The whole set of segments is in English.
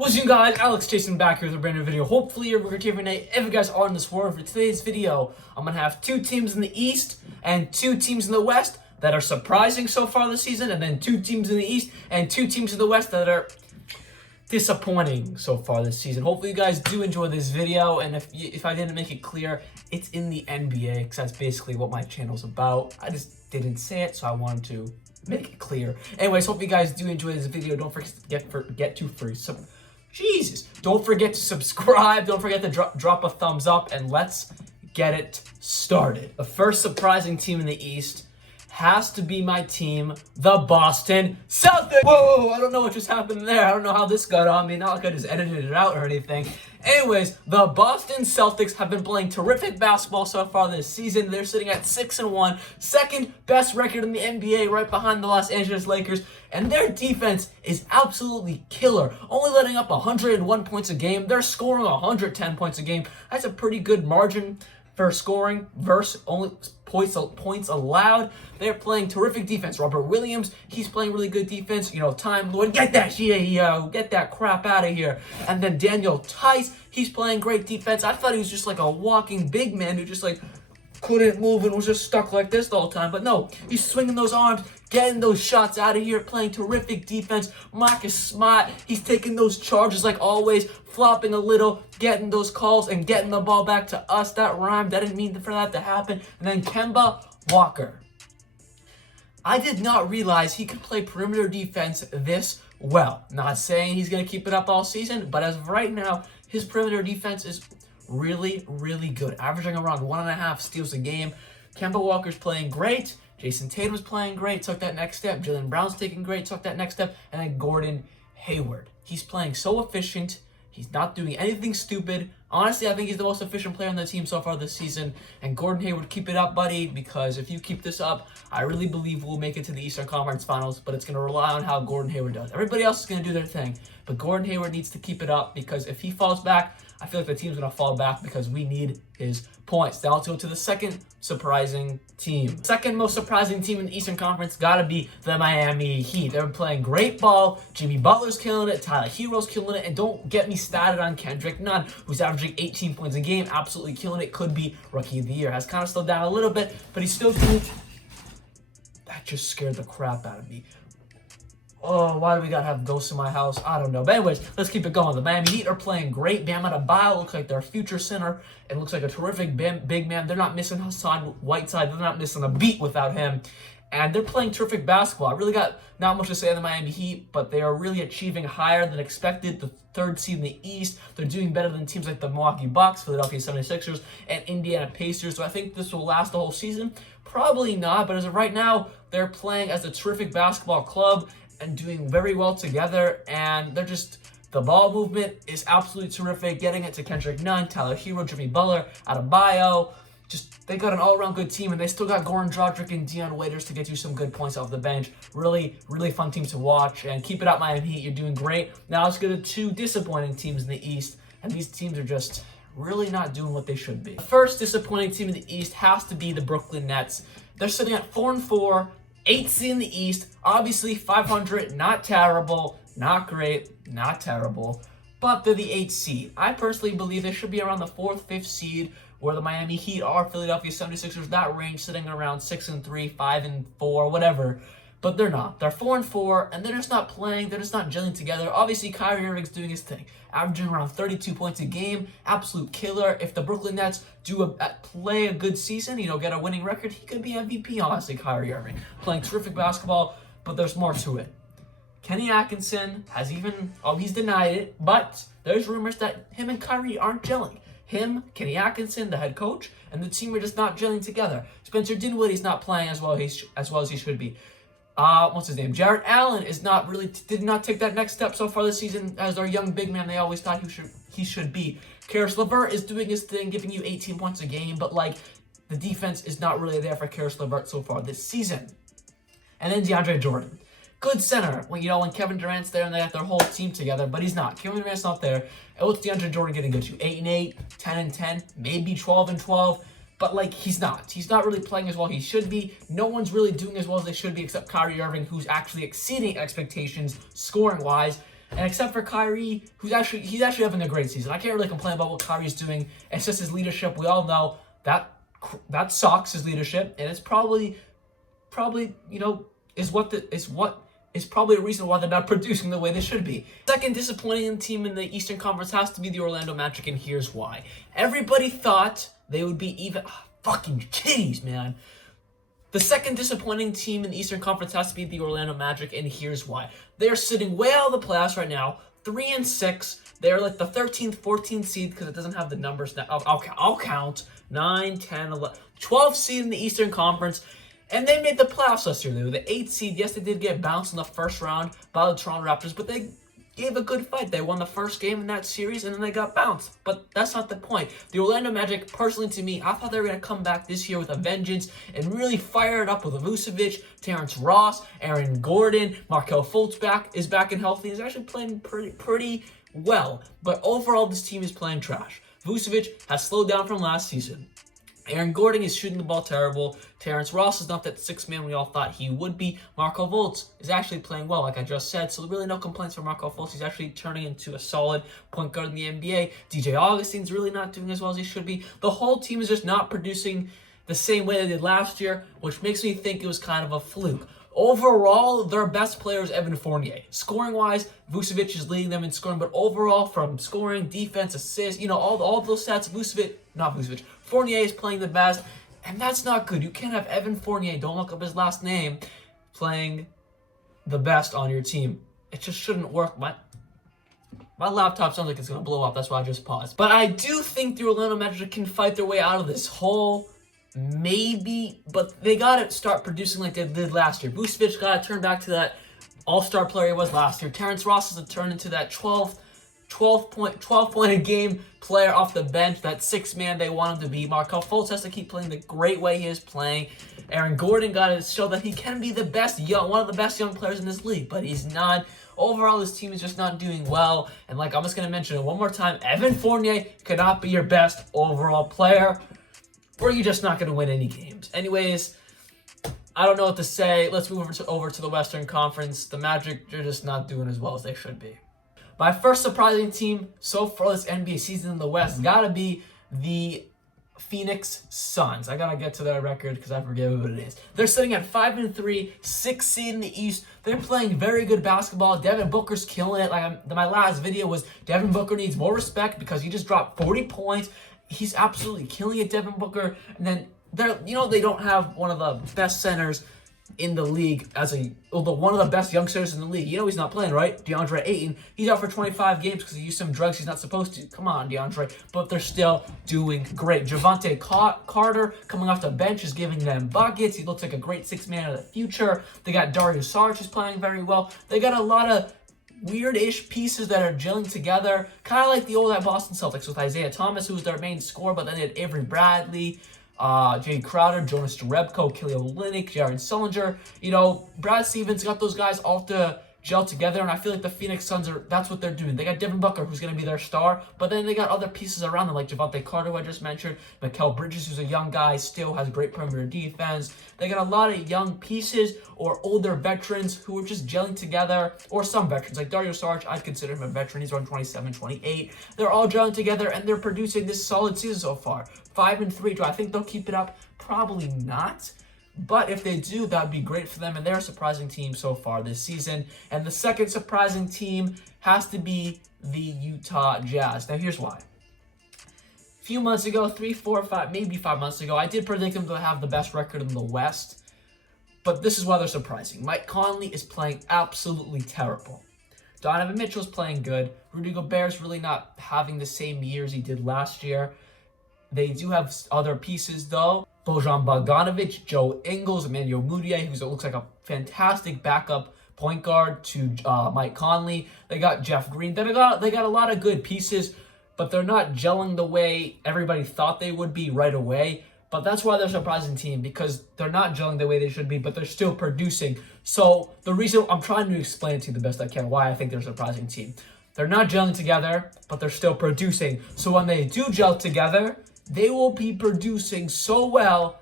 What's up, guys? Alex Jason back here with a brand new video. Hopefully you're recovering tonight. If you guys are in this war, for today's video, I'm gonna have two teams in the East and two teams in the West that are surprising so far this season, and then two teams in the East and two teams in the West that are disappointing so far this season. Hopefully you guys do enjoy this video, and if I didn't make it clear, it's in the NBA because that's basically what my channel's about. I just didn't say it, so I wanted to make it clear. Anyways, hope you guys do enjoy this video. Don't forget Don't forget to subscribe. Don't forget to drop a thumbs up, and let's get it started. The first surprising team in the East has to be my team, the Boston Celtics. Whoa, I don't know what just happened there. I don't know how this got on me. Not like I just edited it out or anything. Anyways, the Boston Celtics have been playing terrific basketball so far this season. They're sitting at 6-1, second best record in the NBA, right behind the Los Angeles Lakers. And their defense is absolutely killer, only letting up 101 points a game. They're scoring 110 points a game. That's a pretty good margin for scoring versus only points allowed. They're playing terrific defense. Robert Williams, he's playing really good defense. Time Lord, get that crap out of here. And then Daniel Tice, he's playing great defense. I thought he was just like a walking big man who just like couldn't move and was just stuck like this the whole time. But no, he's swinging those arms, getting those shots out of here, playing terrific defense. Marcus Smart, he's taking those charges like always, flopping a little, getting those calls, and getting the ball back to us. That rhymed. I didn't mean for that to happen. And then Kemba Walker. I did not realize he could play perimeter defense this well. Not saying he's going to keep it up all season, but as of right now, his perimeter defense is really, really good, averaging around 1.5 steals a game. Kemba Walker's playing great. Jason Tatum's playing great, took that next step. Jaylen Brown's taking great, took that next step. And then Gordon Hayward. He's playing so efficient. He's not doing anything stupid. Honestly, I think he's the most efficient player on the team so far this season. And Gordon Hayward, keep it up, buddy, because if you keep this up, I really believe we'll make it to the Eastern Conference Finals, but it's going to rely on how Gordon Hayward does. Everybody else is going to do their thing, but Gordon Hayward needs to keep it up, because if he falls back, I feel like the team's going to fall back because we need his points. Now let's go to the second surprising team. Second most surprising team in the Eastern Conference got to be the Miami Heat. They're playing great ball. Jimmy Butler's killing it. Tyler Hero's killing it. And don't get me started on Kendrick Nunn, who's averaging 18 points a game, absolutely killing it. Could be Rookie of the Year. Has kind of slowed down a little bit, but he's still doing. That just scared the crap out of me. Oh, why do we gotta have ghosts in my house? I don't know. But anyways, let's keep it going. The Miami Heat are playing great. Bam Adebayo looks like their future center. It looks like a terrific big man. They're not missing Hassan Whiteside. They're not missing a beat without him. And they're playing terrific basketball. I really got not much to say on the Miami Heat, but they are really achieving higher than expected. The third seed in the East. They're doing better than teams like the Milwaukee Bucks, Philadelphia 76ers, and Indiana Pacers. So I think this will last the whole season. Probably not, but as of right now, they're playing as a terrific basketball club and doing very well together, and they're just, the ball movement is absolutely terrific, getting it to Kendrick Nunn, Tyler Hero, Jimmy Butler, Adebayo. Just, they got an all-around good team, and they still got Goran Dragic and Dion Waiters to get you some good points off the bench. Really, really fun team to watch, and keep it up, Miami Heat. You're doing great. Now let's go to two disappointing teams in the East, and these teams are just really not doing what they should be. The first disappointing team in the East has to be the Brooklyn Nets. They're sitting at 4-4, 8th seed in the East, obviously 500, not terrible, not great, not terrible, but they're the 8th seed. I personally believe they should be around the 4th, 5th seed, where the Miami Heat are, Philadelphia 76ers, that range, sitting around 6-3, 5-4, whatever. But they're not. They're 4-4, and they're just not playing. They're just not gelling together. Obviously, Kyrie Irving's doing his thing, averaging around 32 points a game, absolute killer. If the Brooklyn Nets play a good season, get a winning record, he could be MVP, honestly, Kyrie Irving. Playing terrific basketball, but there's more to it. Kenny Atkinson has he's denied it, but there's rumors that him and Kyrie aren't gelling. Him, Kenny Atkinson, the head coach, and the team are just not gelling together. Spencer Dinwiddie's not playing as well as he should be. What's his name? Jarrett Allen did not take that next step so far this season as our young big man they always thought he should be. Karis LeVert is doing his thing, giving you 18 points a game, but the defense is not really there for Karis LeVert so far this season. And then DeAndre Jordan. Good center when Kevin Durant's there and they got their whole team together, but he's not. Kevin Durant's not there. And what's DeAndre Jordan getting good to? 8-8, 10-10, maybe 12-12. But he's not. He's not really playing as well as he should be. No one's really doing as well as they should be except Kyrie Irving, who's actually exceeding expectations scoring-wise. And except for Kyrie, he's actually having a great season. I can't really complain about what Kyrie's doing. It's just his leadership. We all know that sucks, his leadership, and it's probably is probably a reason why they're not producing the way they should be. Second disappointing team in the Eastern Conference has to be the Orlando Magic, and here's why. Everybody thought they would be even... fucking kitties, man. The second disappointing team in the Eastern Conference has to be the Orlando Magic, and here's why. They're sitting way out of the playoffs right now, 3-6. They're like the 13th, 14th seed because it doesn't have the numbers now. I'll count. 9, 10, 11, 12th seed in the Eastern Conference. And they made the playoffs last year. They were the 8th seed. Yes, they did get bounced in the first round by the Toronto Raptors, but they gave a good fight. They won the first game in that series, and then they got bounced. But that's not the point. The Orlando Magic, personally to me, I thought they were going to come back this year with a vengeance and really fire it up with Vucevic, Terrence Ross, Aaron Gordon, Markelle Fultz is back and healthy. He's actually playing pretty well. But overall, this team is playing trash. Vucevic has slowed down from last season. Aaron Gordon is shooting the ball terrible. Terrence Ross is not that sixth man we all thought he would be. Markelle Fultz is actually playing well, like I just said. So really no complaints for Markelle Fultz. He's actually turning into a solid point guard in the NBA. DJ Augustine's really not doing as well as he should be. The whole team is just not producing the same way they did last year, which makes me think it was kind of a fluke. Overall, their best player is Evan Fournier. Scoring-wise, Vucevic is leading them in scoring, but overall, from scoring, defense, assists, all those stats, Fournier is playing the best, and that's not good. You can't have Evan Fournier, don't look up his last name, playing the best on your team. It just shouldn't work. My laptop sounds like it's going to blow up. That's why I just paused. But I do think the Orlando Magic can fight their way out of this hole. Maybe, but they got to start producing like they did last year. Vucevic got to turn back to that all-star player he was last year. Terrence Ross has to turn into that 12 point a game player off the bench, that sixth man they want him to be. Markelle Fultz has to keep playing the great way he is playing. Aaron Gordon got to show that he can be one of the best young players in this league, but he's not. Overall, this team is just not doing well. And I'm just going to mention it one more time, Evan Fournier cannot be your best overall player, or you're just not going to win any games. Anyways, I don't know what to say. Let's move over to the Western Conference. The Magic, they're just not doing as well as they should be. My first surprising team so far this NBA season in the West got to be the Phoenix Suns. I got to get to their record because I forget what it is. They're sitting at 5-3, 6th seed in the East. They're playing very good basketball. Devin Booker's killing it. My last video was Devin Booker needs more respect because he just dropped 40 points. He's absolutely killing it, Devin Booker. And then they don't have one of the best centers in the league one of the best young centers in the league. He's not playing, right? DeAndre Ayton. He's out for 25 games because he used some drugs he's not supposed to. Come on, DeAndre. But they're still doing great. Javante Carter coming off the bench is giving them buckets. He looks like a great sixth man of the future. They got Dario Saric who's playing very well. They got a lot of weird-ish pieces that are gelling together, kind of like the old Boston Celtics with Isaiah Thomas, who was their main scorer, but then they had Avery Bradley, Jay Crowder, Jonas Jerebko, Kelly Olynyk, Jared Sullinger. Brad Stevens got those guys all to gel together, and I feel like the Phoenix Suns that's what they're doing. They got Devin Booker, who's going to be their star, but then they got other pieces around them, like Javante Carter, who I just mentioned, Mikal Bridges, who's a young guy, still has great perimeter defense. They got a lot of young pieces or older veterans who are just gelling together, or some veterans, like Dario Saric, I'd consider him a veteran. He's around 27, 28. They're all gelling together, and they're producing this solid season so far. 5-3. Do I think they'll keep it up? Probably not. But if they do, that would be great for them, and they're a surprising team so far this season. And the second surprising team has to be the Utah Jazz. Now, here's why. A few months ago, 3, 4, 5, maybe 5 months ago, I did predict them to have the best record in the West. But this is why they're surprising. Mike Conley is playing absolutely terrible. Donovan Mitchell's playing good. Rudy Gobert's really not having the same years he did last year. They do have other pieces, though. Bojan Bogdanovic, Joe Ingles, Emmanuel Mudiay, who looks like a fantastic backup point guard to Mike Conley. They got Jeff Green. They got a lot of good pieces, but they're not gelling the way everybody thought they would be right away. But that's why they're a surprising team, because they're not gelling the way they should be, but they're still producing. So the reason I'm trying to explain it to you the best I can, why I think they're a surprising team. They're not gelling together, but they're still producing. So when they do gel together, they will be producing so well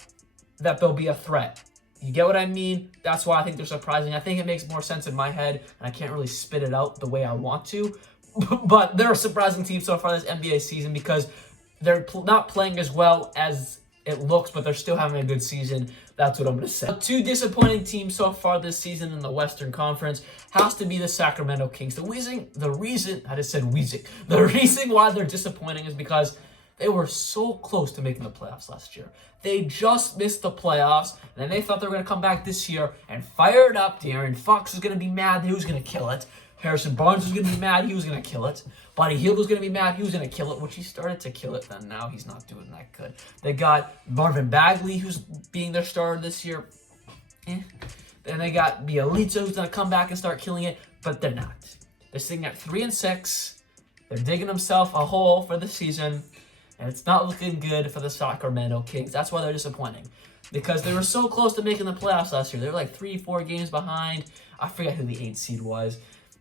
that they'll be a threat. You get what I mean? That's why I think they're surprising. I think it makes more sense in my head, and I can't really spit it out the way I want to. But they're a surprising team so far this NBA season because they're not playing as well as it looks, but they're still having a good season. That's what I'm going to say. Two disappointing teams so far this season in the Western Conference has to be the Sacramento Kings. The reason why they're disappointing is because they were so close to making the playoffs last year. They just missed the playoffs, and then they thought they were going to come back this year and fire it up. De'Aaron Fox was going to be mad. He was going to kill it. Harrison Barnes was going to be mad. He was going to kill it. Buddy Hield was going to be mad. He was going to kill it, which he started to kill it. Then now he's not doing that good. They got Marvin Bagley, who's being their starter this year. Then they got Bielitsa, who's going to come back and start killing it, but they're not. They're sitting at 3-6. They're digging themselves a hole for the season, and it's not looking good for the Sacramento Kings. That's why they're disappointing, because they were so close to making the playoffs last year. They were like 3-4 games behind. I forget who the 8th seed was.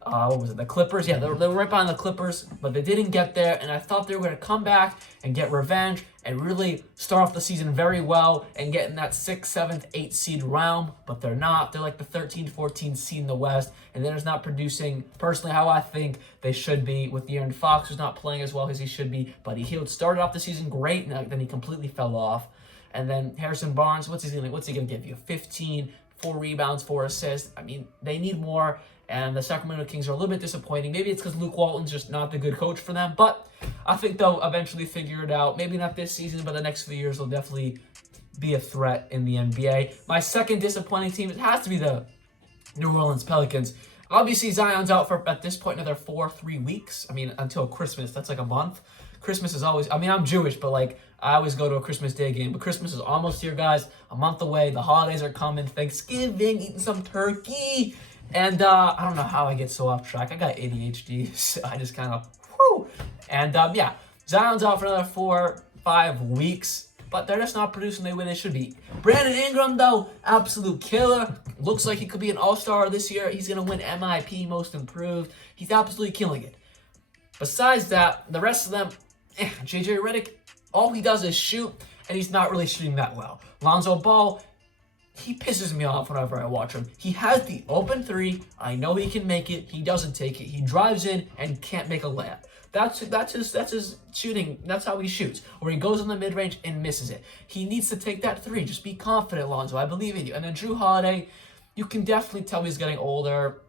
What was it? The Clippers? Yeah, they were right behind the Clippers, but they didn't get there, and I thought they were going to come back and get revenge and really start off the season very well and get in that 6th, 7th, 8th seed realm, but they're not. They're like the 13th, 14th seed in the West, and they're just not producing, personally, how I think they should be, with De'Aaron Fox, who's not playing as well as he should be. Buddy Hield started off the season great, and then he completely fell off. And then Harrison Barnes, what's he going to give you? 15, 4 rebounds, 4 assists. I mean, they need more. And the Sacramento Kings are a little bit disappointing. Maybe it's because Luke Walton's just not the good coach for them. But I think they'll eventually figure it out. Maybe not this season, but the next few years they'll definitely be a threat in the NBA. My second disappointing team, it has to be the New Orleans Pelicans. Obviously, Zion's out for, at this point, another 3 weeks. I mean, until Christmas. That's like a month. Christmas is always, I mean, I'm Jewish, but like, I always go to a Christmas Day game. But Christmas is almost here, guys. A month away. The holidays are coming. Thanksgiving, eating some turkey. And I don't know how I get so off track. I got ADHD, so I just kind of, whoo. And yeah, Zion's out for another 4-5 weeks, but they're just not producing the way they should be. Brandon Ingram, though, absolute killer. Looks like he could be an all-star this year. He's going to win MIP, Most Improved. He's absolutely killing it. Besides that, the rest of them, JJ Redick, all he does is shoot, and he's not really shooting that well. Lonzo Ball, he pisses me off whenever I watch him. He has the open 3. I know he can make it. He doesn't take it. He drives in and can't make a layup. That's his shooting. That's how he shoots. Or he goes in the mid-range and misses it. He needs to take that 3. Just be confident, Lonzo. I believe in you. And then Drew Holiday, you can definitely tell he's getting older.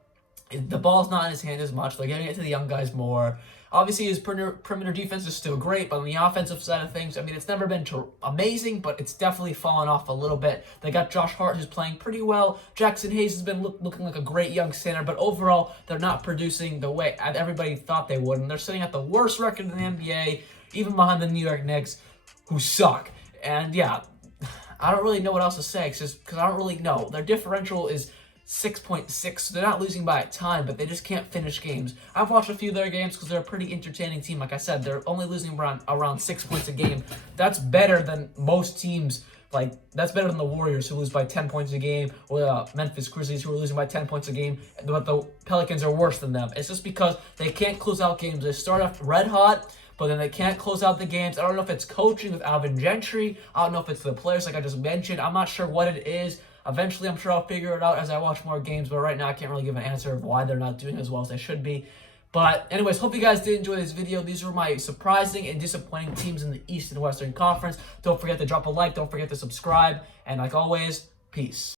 The ball's not in his hand as much. They're giving it to the young guys more. Obviously, his perimeter defense is still great, but on the offensive side of things, I mean, it's never been amazing, but it's definitely fallen off a little bit. They got Josh Hart, who's playing pretty well. Jackson Hayes has been looking like a great young center, but overall, they're not producing the way everybody thought they would, and they're sitting at the worst record in the NBA, even behind the New York Knicks, who suck. And yeah, I don't really know what else to say, because I don't really know. Their differential is 6.6, so they're not losing by a ton, but they just can't finish games. I've watched a few of their games because they're a pretty entertaining team. Like I said, they're only losing around 6 points a game. That's better than most teams. Like, that's better than the Warriors, who lose by 10 points a game, or the Memphis Grizzlies, who are losing by 10 points a game, but the Pelicans are worse than them. It's just because they can't close out games. They start off red hot, but then they can't close out the games. I don't know if it's coaching with Alvin Gentry. I don't know if it's the players, like I just mentioned. I'm not sure what it is. Eventually, I'm sure I'll figure it out as I watch more games, but right now I can't really give an answer of why they're not doing as well as they should be. But anyways, hope you guys did enjoy this video. These were my surprising and disappointing teams in the East and Western Conference. Don't forget to drop a like. Don't forget to subscribe. And like always, peace.